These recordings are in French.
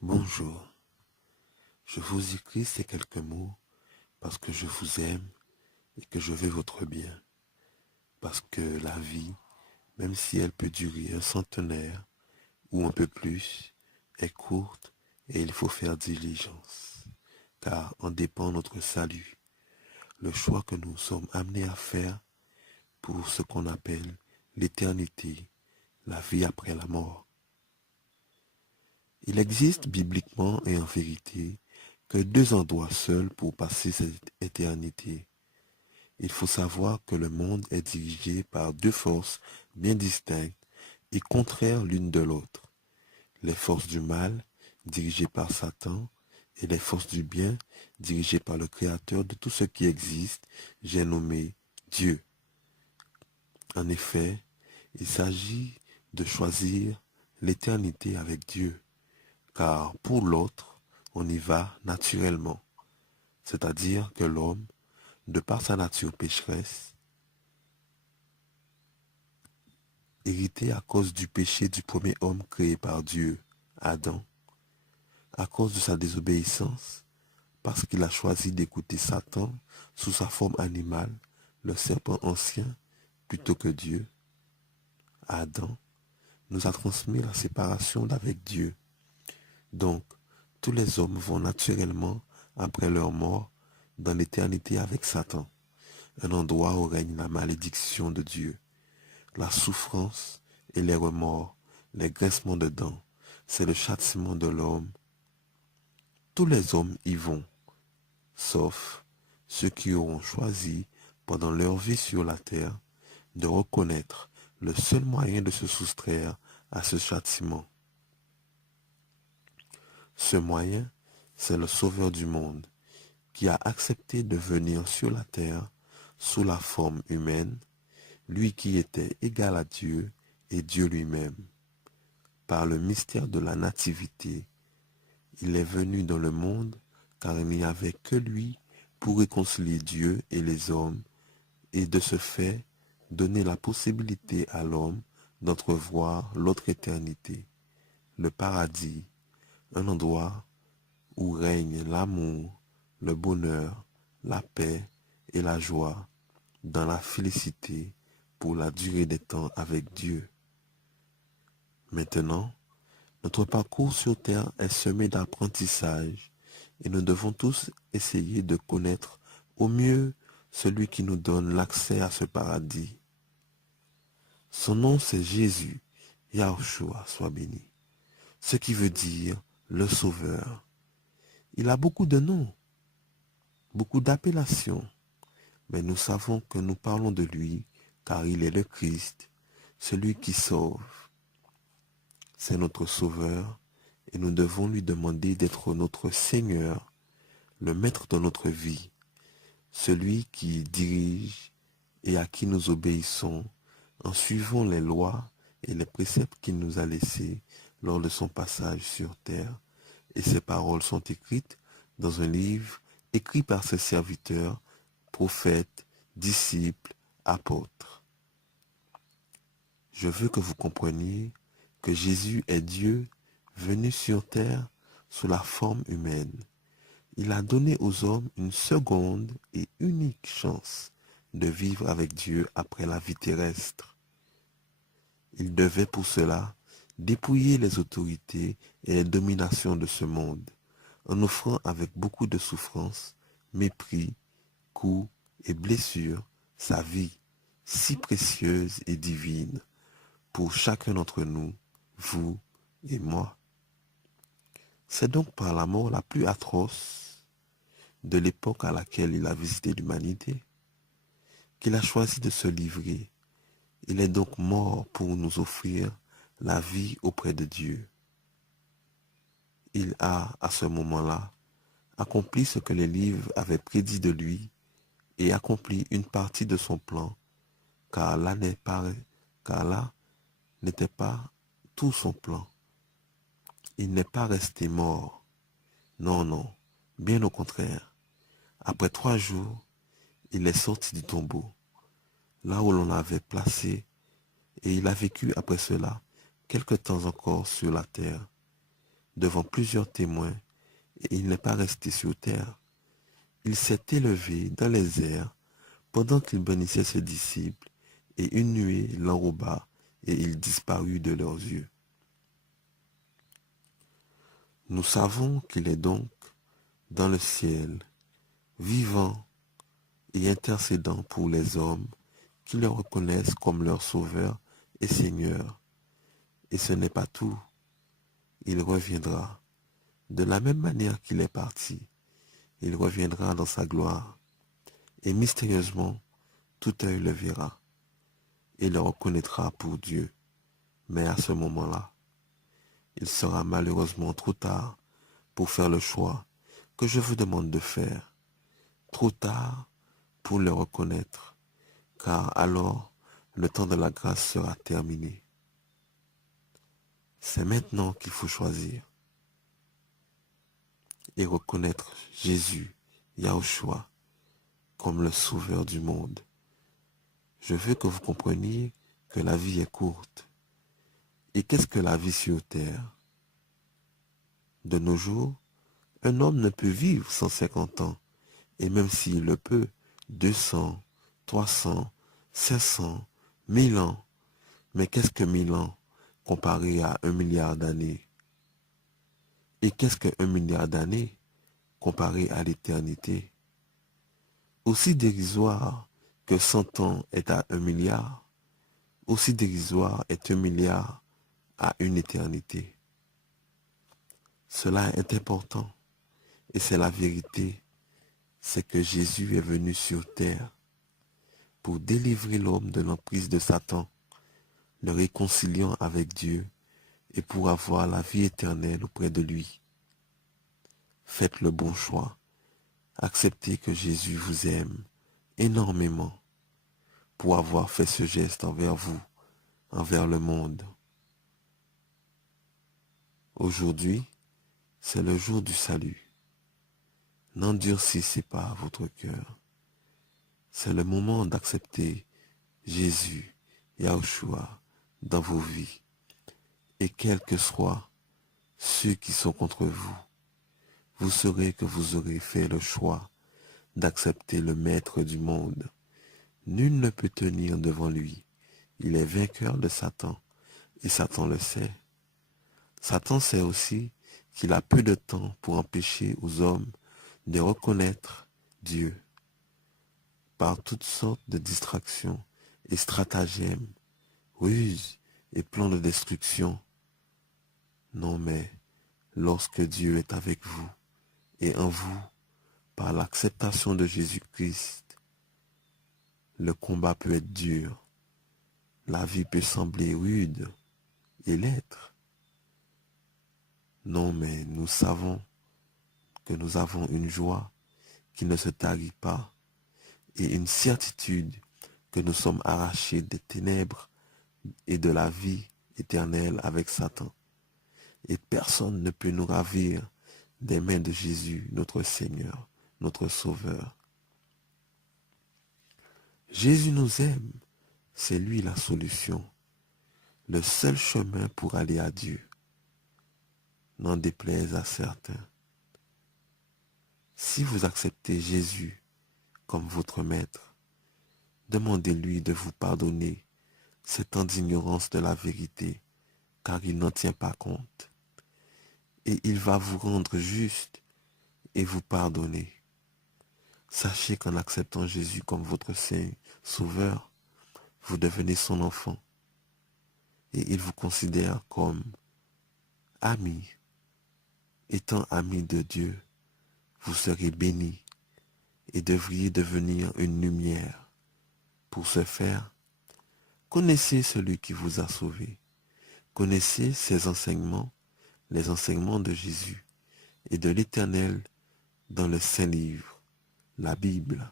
Bonjour, je vous écris ces quelques mots parce que je vous aime et que je veux votre bien. Parce que la vie, même si elle peut durer un centenaire ou un peu plus, est courte et il faut faire diligence. Car en dépend notre salut, le choix que nous sommes amenés à faire pour ce qu'on appelle l'éternité, la vie après la mort. Il existe bibliquement et en vérité que deux endroits seuls pour passer cette éternité. Il faut savoir que le monde est dirigé par deux forces bien distinctes et contraires l'une de l'autre. Les forces du mal, dirigées par Satan, et les forces du bien, dirigées par le Créateur de tout ce qui existe, j'ai nommé Dieu. En effet, il s'agit de choisir l'éternité avec Dieu, car pour l'autre, on y va naturellement, c'est-à-dire que l'homme, de par sa nature pécheresse, hérité à cause du péché du premier homme créé par Dieu, Adam, à cause de sa désobéissance, parce qu'il a choisi d'écouter Satan sous sa forme animale, le serpent ancien, plutôt que Dieu, Adam nous a transmis la séparation d'avec Dieu. Donc, tous les hommes vont naturellement, après leur mort, dans l'éternité avec Satan, un endroit où règne la malédiction de Dieu, la souffrance et les remords, les grincements de dents. C'est le châtiment de l'homme. Tous les hommes y vont, sauf ceux qui auront choisi, pendant leur vie sur la terre, de reconnaître le seul moyen de se soustraire à ce châtiment. Ce moyen, c'est le Sauveur du monde, qui a accepté de venir sur la terre sous la forme humaine, lui qui était égal à Dieu et Dieu lui-même. Par le mystère de la nativité, il est venu dans le monde car il n'y avait que lui pour réconcilier Dieu et les hommes et de ce fait donner la possibilité à l'homme d'entrevoir l'autre éternité, le paradis, un endroit où règne l'amour, le bonheur, la paix et la joie, dans la félicité pour la durée des temps avec Dieu. Maintenant, notre parcours sur terre est semé d'apprentissage et nous devons tous essayer de connaître au mieux celui qui nous donne l'accès à ce paradis. Son nom c'est Jésus, Yahushua soit béni, ce qui veut dire le Sauveur. Il a beaucoup de noms, beaucoup d'appellations, mais nous savons que nous parlons de lui car il est le Christ, celui qui sauve. C'est notre Sauveur et nous devons lui demander d'être notre Seigneur, le Maître de notre vie, celui qui dirige et à qui nous obéissons en suivant les lois et les préceptes qu'il nous a laissés lors de son passage sur terre. Et ces paroles sont écrites dans un livre écrit par ses serviteurs, prophètes, disciples, apôtres. Je veux que vous compreniez que Jésus est Dieu venu sur terre sous la forme humaine. Il a donné aux hommes une seconde et unique chance de vivre avec Dieu après la vie terrestre. Il devait pour cela dépouiller les autorités et les dominations de ce monde, en offrant avec beaucoup de souffrance, mépris, coups et blessures sa vie, si précieuse et divine, pour chacun d'entre nous, vous et moi. C'est donc par la mort la plus atroce de l'époque à laquelle il a visité l'humanité qu'il a choisi de se livrer. Il est donc mort pour nous offrir la vie auprès de Dieu. Il a, à ce moment-là, accompli ce que les livres avaient prédit de lui et accompli une partie de son plan, car là n'était pas tout son plan. Il n'est pas resté mort. Non, non, bien au contraire. Après 3 jours, il est sorti du tombeau, là où l'on l'avait placé, et il a vécu après cela quelque temps encore sur la terre. devant plusieurs témoins, et il n'est pas resté sur terre. Il s'est élevé dans les airs pendant qu'il bénissait ses disciples, et une nuée l'enroba, et il disparut de leurs yeux. Nous savons qu'il est donc dans le ciel, vivant et intercédant pour les hommes qui le reconnaissent comme leur Sauveur et Seigneur. Et ce n'est pas tout, il reviendra. De la même manière qu'il est parti, il reviendra dans sa gloire, et mystérieusement, tout œil le verra, et le reconnaîtra pour Dieu. Mais à ce moment-là, il sera malheureusement trop tard pour faire le choix que je vous demande de faire. Trop tard pour le reconnaître, car alors le temps de la grâce sera terminé. C'est maintenant qu'il faut choisir et reconnaître Jésus, Yahushua, comme le sauveur du monde. Je veux que vous compreniez que la vie est courte. Et qu'est-ce que la vie sur terre? De nos jours, un homme ne peut vivre 150 ans, et même s'il le peut, 200, 300, 500, 1000 ans. Mais qu'est-ce que 1000 ans comparé à 1 milliard d'années? Et qu'est-ce que 1 milliard d'années comparé à l'éternité? Aussi dérisoire que 100 ans est à 1 milliard, aussi dérisoire est 1 milliard à une éternité. Cela est important, et c'est la vérité, c'est que Jésus est venu sur terre pour délivrer l'homme de l'emprise de Satan, le réconciliant avec Dieu, et pour avoir la vie éternelle auprès de lui. Faites le bon choix. Acceptez que Jésus vous aime énormément pour avoir fait ce geste envers vous, envers le monde. Aujourd'hui, c'est le jour du salut. N'endurcissez pas votre cœur. C'est le moment d'accepter Jésus, Yahushua, dans vos vies. Et quels que soient ceux qui sont contre vous, vous saurez que vous aurez fait le choix d'accepter le Maître du monde. Nul ne peut tenir devant lui. Il est vainqueur de Satan, et Satan le sait. Satan sait aussi qu'il a peu de temps pour empêcher aux hommes de reconnaître Dieu par toutes sortes de distractions et stratagèmes, ruses et plans de destruction. Non mais, lorsque Dieu est avec vous et en vous, par l'acceptation de Jésus-Christ, le combat peut être dur, la vie peut sembler rude et l'être. Non mais nous savons que nous avons une joie qui ne se tarit pas et une certitude que nous sommes arrachés des ténèbres et de la vie éternelle avec Satan. Et personne ne peut nous ravir des mains de Jésus, notre Seigneur, notre Sauveur. Jésus nous aime, c'est lui la solution, le seul chemin pour aller à Dieu. N'en déplaise à certains. Si vous acceptez Jésus comme votre maître, demandez-lui de vous pardonner cet temps d'ignorance de la vérité, car il n'en tient pas compte. Et il va vous rendre juste et vous pardonner. Sachez qu'en acceptant Jésus comme votre Saint Sauveur, vous devenez son enfant. Et il vous considère comme ami. Étant ami de Dieu, vous serez béni et devriez devenir une lumière. Pour ce faire, connaissez celui qui vous a sauvé. Connaissez ses enseignements, les enseignements de Jésus et de l'Éternel dans le Saint-Livre, la Bible.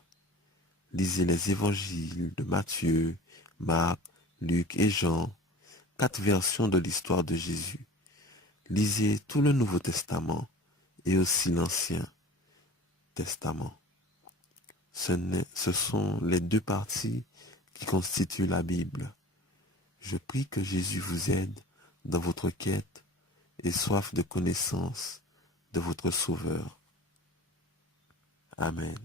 Lisez les évangiles de Matthieu, Marc, Luc et Jean, 4 versions de l'histoire de Jésus. Lisez tout le Nouveau Testament et aussi l'Ancien Testament. Ce sont les 2 parties qui constituent la Bible. Je prie que Jésus vous aide dans votre quête et soif de connaissance de votre Sauveur. Amen.